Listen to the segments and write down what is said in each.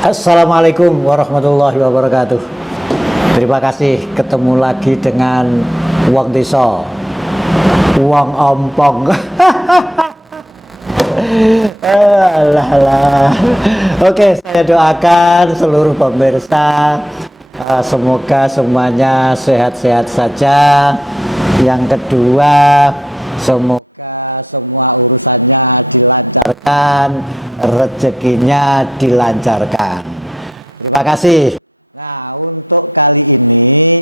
Assalamualaikum warahmatullahi wabarakatuh. Terima kasih ketemu lagi dengan Wong Desa, Wong Ompong. Alah. Oke, saya doakan seluruh pemirsa semoga semuanya sehat-sehat saja. Yang kedua, semoga semua urusannya dilancarkan, rezekinya dilancarkan. Terima kasih. Nah, untuk kali ini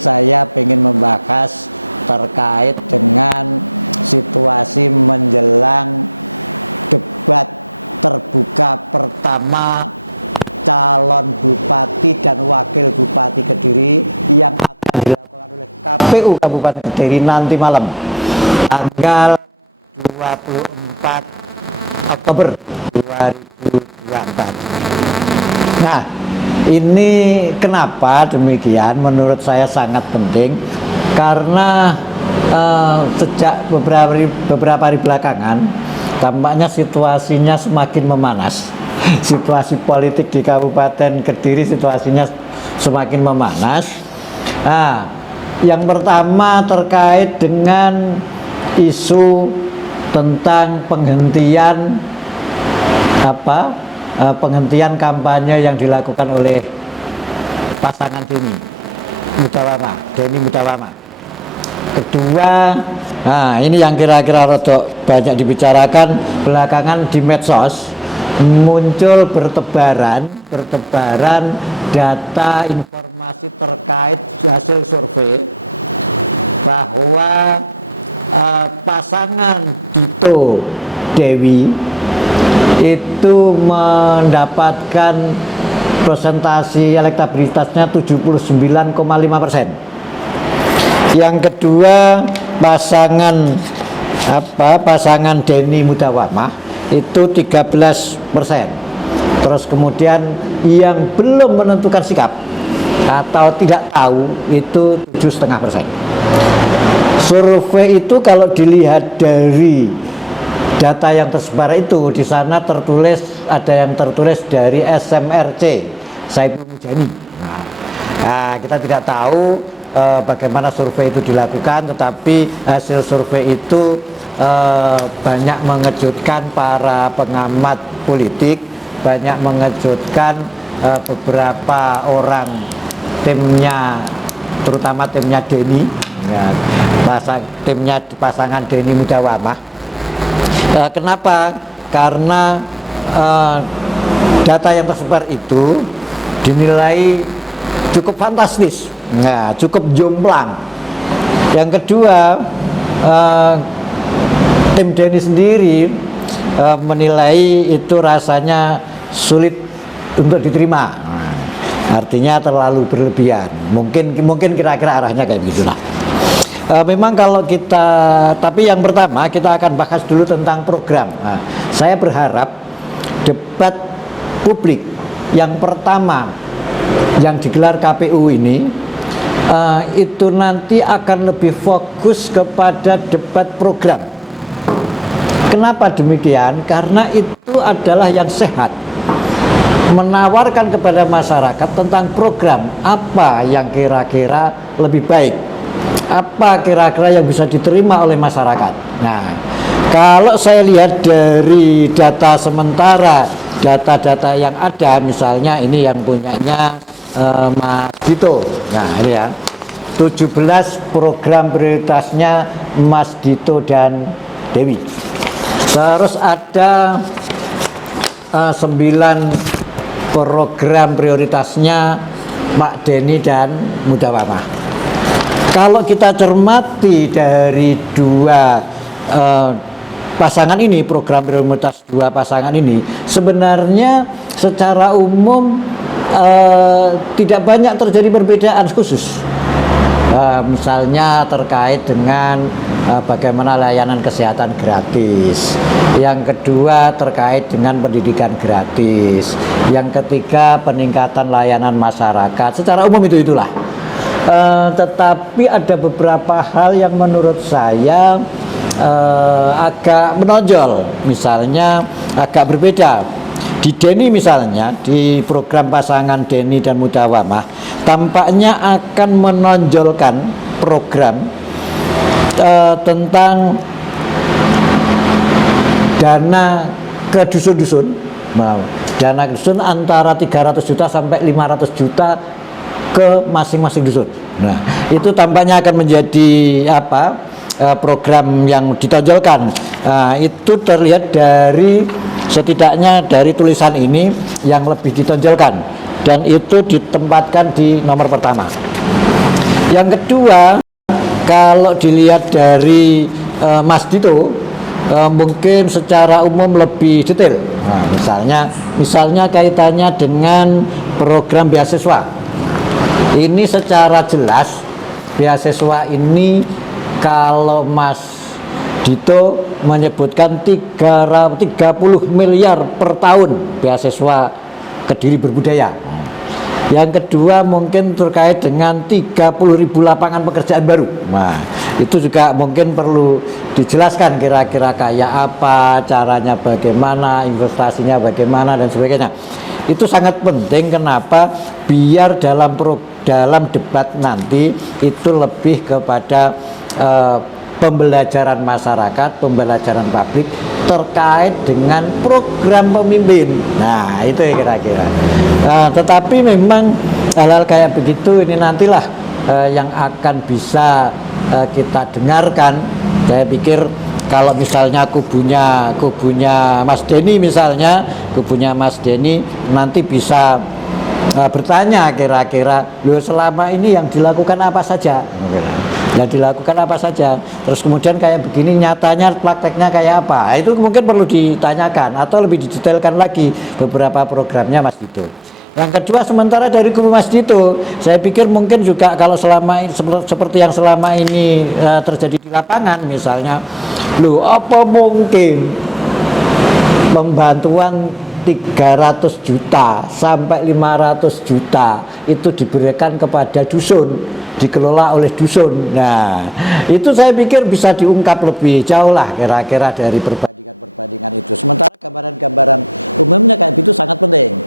saya ingin membahas terkait dengan situasi menjelang debat terbuka pertama calon bupati dan wakil bupati Kediri yang akan dilakukan oleh KPU Kabupaten Kediri nanti malam tanggal 24 Oktober 2024. Nah, ini kenapa demikian? Menurut saya sangat penting karena sejak beberapa hari belakangan tampaknya situasinya semakin memanas. Situasi politik di Kabupaten Kediri situasinya semakin memanas. Nah, yang pertama terkait dengan isu tentang penghentian kampanye yang dilakukan oleh pasangan Deni Mudawamah. Kedua, nah ini yang kira-kira rodok banyak dibicarakan belakangan di medsos, muncul bertebaran data informasi terkait hasil survei bahwa pasangan Dito Dewi itu mendapatkan presentasi elektabilitasnya 79,5%. Yang kedua, pasangan Deni Mudawamah itu 13%. Terus kemudian yang belum menentukan sikap atau tidak tahu itu 7,5%. Survei itu kalau dilihat dari data yang tersebar itu, di sana ada yang tertulis dari SMRC Saiful Mujani. Nah, kita tidak tahu bagaimana survei itu dilakukan, tetapi hasil survei itu banyak mengejutkan para pengamat politik, banyak mengejutkan beberapa orang timnya, terutama timnya Deni, ya, pasangan Deni Mudawamah. Kenapa? Karena data yang tersebar itu dinilai cukup fantastis, nah, cukup jomplang. Yang kedua, tim Deni sendiri menilai itu rasanya sulit untuk diterima. Artinya terlalu berlebihan. Mungkin kira-kira arahnya kayak begitulah. Memang kalau tapi yang pertama kita akan bahas dulu tentang program. Nah, saya berharap debat publik yang pertama yang digelar KPU ini itu nanti akan lebih fokus kepada debat program. Kenapa demikian? Karena itu adalah yang sehat, menawarkan kepada masyarakat tentang program apa yang kira-kira lebih baik, apa kira-kira yang bisa diterima oleh masyarakat. Nah, kalau saya lihat dari data sementara, data-data yang ada, misalnya ini yang punyanya Mas Dito. Nah, ini ya, 17 program prioritasnya Mas Dito dan Dewi. Terus ada 9 program prioritasnya Pak Deni dan Mudawamah. Kalau kita cermati dari dua pasangan ini, program prioritas dua pasangan ini, sebenarnya secara umum tidak banyak terjadi perbedaan khusus. Misalnya terkait dengan bagaimana layanan kesehatan gratis, yang kedua terkait dengan pendidikan gratis, yang ketiga peningkatan layanan masyarakat. Secara umum itulah. Tetapi ada beberapa hal yang menurut saya agak menonjol, misalnya agak berbeda. Di Denny misalnya, di program pasangan Denny dan Mudawamah, tampaknya akan menonjolkan program tentang dana ke dusun-dusun. Dana ke dusun antara 300 juta sampai 500 juta ke masing-masing dusun. Nah, itu tampaknya akan menjadi program yang ditonjolkan. Itu terlihat dari setidaknya dari tulisan ini yang lebih ditonjolkan, dan itu ditempatkan di nomor pertama. Yang kedua, kalau dilihat dari Mas Dito, mungkin secara umum lebih detail. Nah, misalnya kaitannya dengan program beasiswa. Ini secara jelas beasiswa ini kalau Mas Dito menyebutkan 30 miliar per tahun beasiswa Kediri Berbudaya. Yang kedua mungkin terkait dengan 30.000 lapangan pekerjaan baru. Nah, itu juga mungkin perlu dijelaskan kira-kira kayak apa, caranya bagaimana, investasinya bagaimana dan sebagainya. Itu sangat penting. Kenapa? Biar dalam debat nanti itu lebih kepada pembelajaran masyarakat, pembelajaran publik terkait dengan program pemimpin. Nah, itu ya kira-kira. Tetapi memang hal-hal kayak begitu ini nantilah yang akan bisa kita dengarkan. Saya pikir kalau misalnya kubunya Mas Denny misalnya, kubunya Mas Denny nanti bisa bertanya kira-kira, loh selama ini yang dilakukan apa saja? Yang dilakukan apa saja? Terus kemudian kayak begini nyatanya prakteknya kayak apa? Itu mungkin perlu ditanyakan atau lebih didetailkan lagi beberapa programnya Mas Dito. Kedua, sementara dari kubu Mas Dito, saya pikir mungkin juga kalau selama ini, seperti yang selama ini terjadi di lapangan misalnya, loh apa mungkin pembantuan 300 juta sampai 500 juta itu diberikan kepada dusun, dikelola oleh dusun. Nah, itu saya pikir bisa diungkap lebih jauh lah kira-kira dari perbandingan itu. Sementara gambaran-gambaran umumnya kayak itu sangat penting.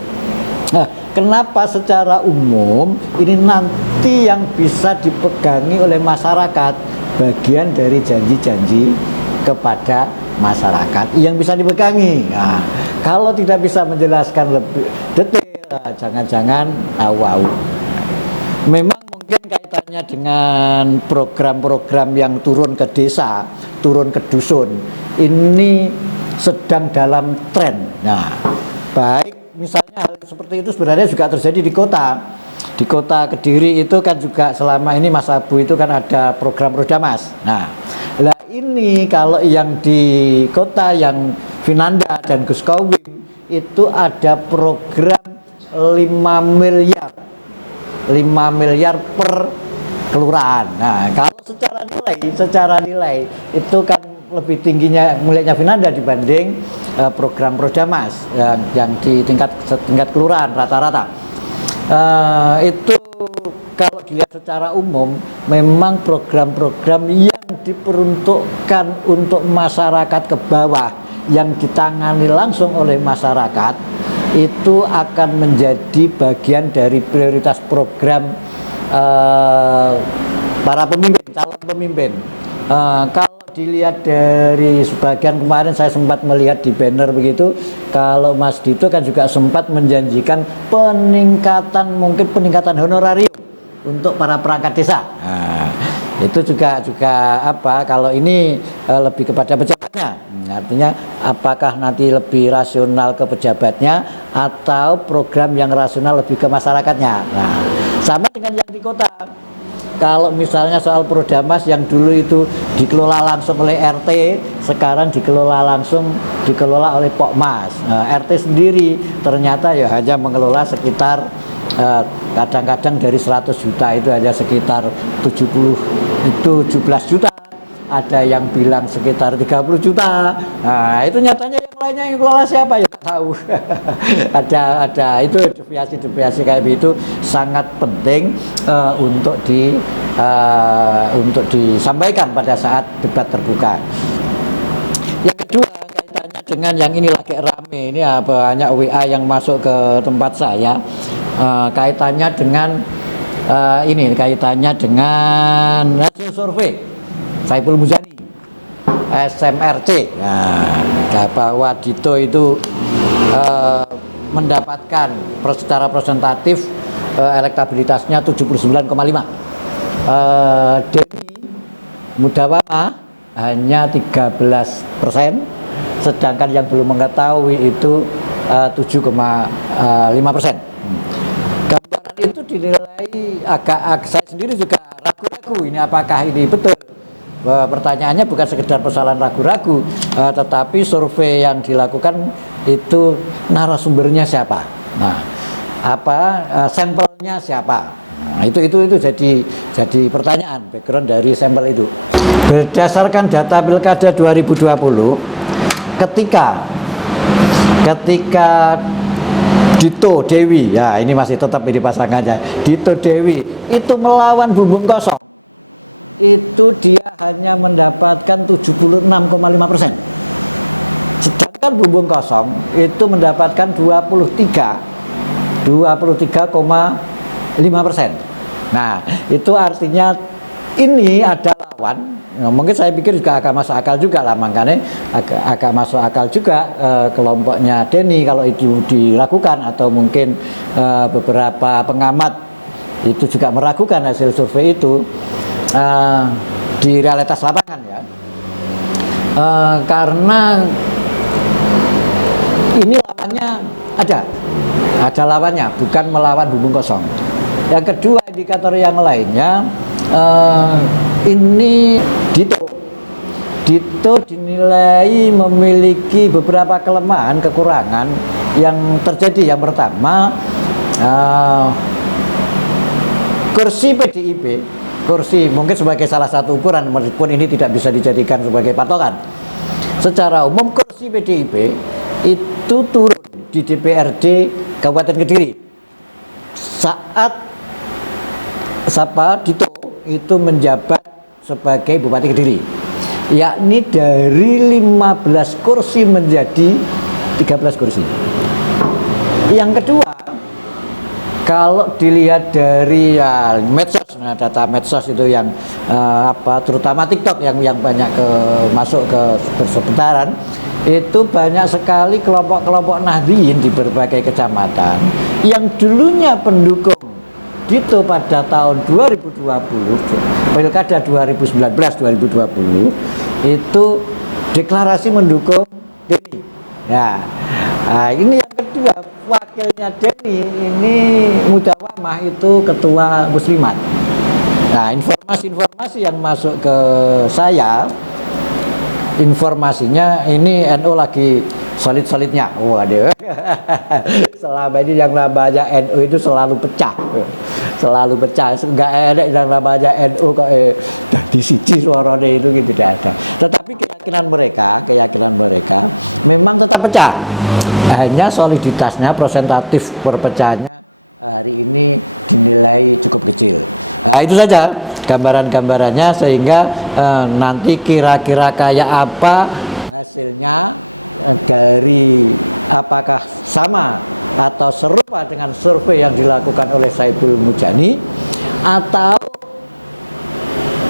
Nah, kenapa secara umum ini nanti yang bisa dipegangi oleh masyarakat, bagian dari janji-janji kepada masyarakat yang bisa dipegangi. Nah, kalau tidak bisa menjelaskan lebih detail, jangan-jangan au-au. Memang mungkin kaitannya dengan program-program yang turun ke desa, turun ke dusun, ini sedang dalam tren. Nah, baik misalnya hal seperti itu sebenarnya juga terjadi di kota. Di kota Kediri itu kan juga selama ini Mas Abu itu kan ada program Rodamas. Nah, lah ini kalau yang di kota yang Vinanda dan Gus Kowim itu ada program 5 miliar per kelurahan. Nah, kalau secara nilai itu kan lebih tingginya miliknya Vinanda dibanding program Rodamas yang di tingkat kelurahan rata-rata. Itu kalau dilihat secara umum memang program-program yang diperuntukkan untuk masyarakat ke bawah yang ditangani langsung oleh masyarakat itu akan menjadi bagian dari prioritas program para pemimpin, calon pemimpin. Kalau dilihat dari sebagian kemarin saya sempat melihat di banner begitu, kalau Mas Dito kan juga sempat menjanjikan peningkatan honorarium untuk para perangkat desa. Nah, itu juga apa, kalau ini lebih kepada pejabatnya. Artinya apakah nanti lebih rasional ke pejabatnya atau program yang rasional lebih ke masyarakatnya. Nah, sama dengan yang di kota. Kalau misalnya soal Prodamas yang dulu itu dikelola langsung oleh RT, sekarang dikelola oleh Pokmas. RT sendiri ternyata ya hanya mengelola sekitar kadang-kadang dari 100 juta itu hanya sekitar 17 juta. Ada yang bilang sekitar 30 juta. Nah, itu nyatanya yang lainnya yang kelola siapa ya nggak tahu. ada itu deviasi kayak itu sangat penting untuk disampaikan pada saat debat terbuka. Yang kedua kaitannya dengan yang ini lagi rame ini ya, banyak WA yang masuk ke tempat saya. Kaitannya dengan ini kaitannya dengan hasil survei Saiful Mujani SMRC. Nah, bahwa Dito itu mendapatkan secara presentatif elektabilitasnya 79,5. Denny Mudawama hanya 13%, sedangkan yang belum mengetahui itu 7,5%. Gambaran itu dinilai agak saya sendiri juga ragu-ragu ini apakah ini betul. Pertanyaannya bukan sekedar persoalan ragu-ragu, tetapi survei yang dilakukan itu narasumbernya siapa, nah sampelnya siapa, nah, itu jadi pertanyaan background dari sampel itu. Berdasarkan data Pilkada 2020, ketika Dito Dewi, ya ini masih tetap di pasangannya, Dito Dewi itu melawan Bumbung Kosong, itu dia hanya mendapatkan 76,5%. Sedangkan Bumbung Kosong itu mendapatkan 23,5%. Nah, itu artinya ini ada lawan. Nah, mungkin saya pikir juga agak masuk akal juga lah, makanya agak masuk akal juga kelompoknya Denny kalau itu dilakukan, atau mungkin beberapa pengamat itu juga meragukan hasil survei itu. Di realitas lapangan ya, karena ini lawannya ada lawannya, bukan melawan Bumbung Kosong. Yang kedua, indikator yang lainnya, ini Dito dinilai memiliki beberapa kelemahan, kekurangan yang terjadi. Yang pertama, kursi PDIP, mungkin sebagai salah satu ukuran, meskipun ini tidak bisa dijadikan sebagai patokan. Secara umum kursi PDIP itu turun di DPRD Kabupaten Kediri saat Dito itu menjabat sebagai Bupati Kediri, yakni dari 15 kursi menjadi 13 kursi. Yang kedua, kalau dilihat dari medsos, nah data medsos itu yang terutama TikTok yang banyak masuk ke bersebentaran, itu banyak sekali kelompok-kelompok Nahdliyin di berbagai kecamatan yang dulunya pendukung Dito pada tahun 2020, Pilkada 2019-2020 itu deklarasi mendukung Denny. Ya, ini yang kedua, wakilnya Denny ini Mudawamah itu ketua Muslimat. Nah, informasi yang masuk ke saya, informasinya ini NU lagi solid-solidnya. Waduh. Selama ini yang namanya NU itu selalu pecah. Enggak ada yang namanya NU kok di siji suaranya itu tidak ada. Tetapi keyakinan mereka memang tetap pecah. Hanya soliditasnya, presentatif perpecahannya hari ini dinilai cukup kecil. Nah, itu saja gambaran-gambarannya, sehingga nanti kira-kira kayak apa hasilnya, dari apakah sama atau serupa dengan survei yang dilakukan oleh Saiful Mujani, atau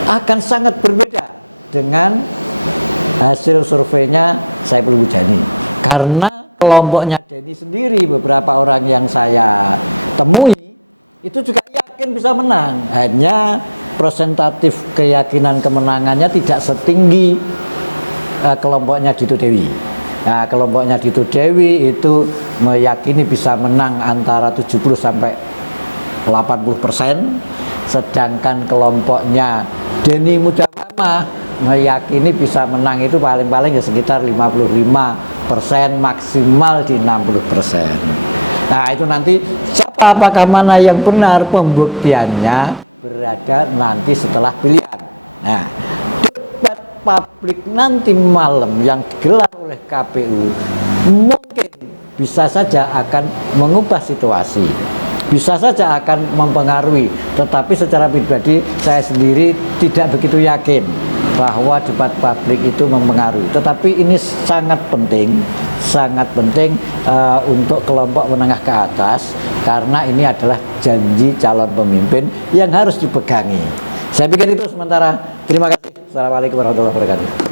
akan sangat berbeda dengan hasil surveinya Saiful Mujani. Karena kelompoknya Denny sendiri, beberapa orang yang saya temui itu juga yakin bisa menang, hanya presentatif keyakinan kemenangannya tidak setinggi kelompoknya Dito Dewi. Nah, kelompoknya Dito Dewi itu meyakini bisa menang antara 70 sampai 80%, sedangkan kelompoknya Denny Mudawamah meyakini bisa menang itu paling-paling ya sekitar 55%, maksimal di 60%. Nah, itu nanti apakah mana yang benar, pembuktiannya berada nanti setelah pilihan. Nah, debat publik nanti malam yang digelar oleh KPU mungkin bisa saja akan mengubah situasi, bisa saja akan mempengaruhi, tetapi secara pribadi saya sendiri tidak begitu yakin bahwa debat publik itu mempengaruhi. Tetapi ini sangat penting untuk kelompok menengah ke atas, karena ini adalah janji calon pemimpin yang harus dipegangi. Saya pikir itu sementara. Terima kasih. Assalamualaikum warahmatullahi wabarakatuh.